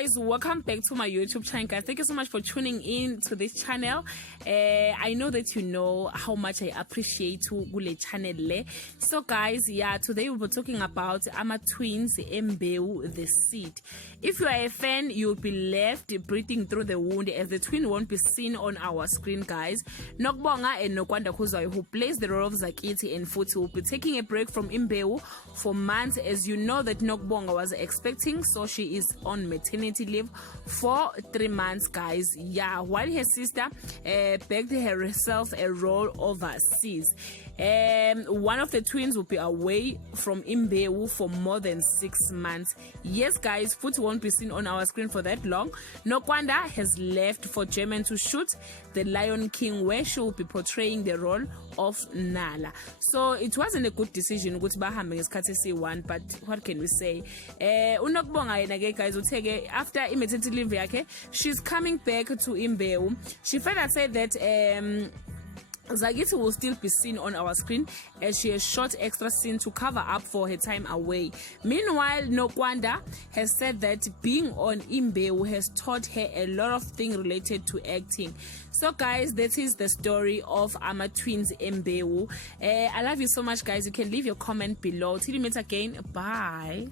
guys, welcome back to my YouTube channel, guys. Thank you so much for tuning in to this channel. I know that you know how much I appreciate Gule channel. So guys, yeah, today we'll be talking about ama twins, imbewu, the seed. If you are a fan, you'll be left breathing through the wound as the twin won't be seen on our screen, guys. Nokubonga and Nokwanda Kuzwayo, who plays the role of Zakithi and Futhi, will be taking a break from imbewu for months. As you know that Nokubonga was expecting, so she is on maternity leave for 3 months, guys. Yeah, while her sister begged herself a role overseas. One of the twins will be away from imbewu for more than 6 months. Yes, guys, Futhi won't be seen on our screen for that long. Nokwanda has left for Germany to shoot The Lion King, where she will be portraying the role of Nala. So it wasn't a good decision ukuthi bahambe ngesikhathi esiyi-1, but what can we say? Unokubonga yena ke, guys, utheke after maternity leave yakhe, she's coming back to imbewu. She further said that Zakithi will still be seen on our screen as she has shot extra scenes to cover up for her time away. Meanwhile, Nokwanda has said that being on imbewu has taught her a lot of things related to acting. So guys, that is the story of ama twins imbewu. I love you so much, guys. You can leave your comment below. Till we meet again, bye.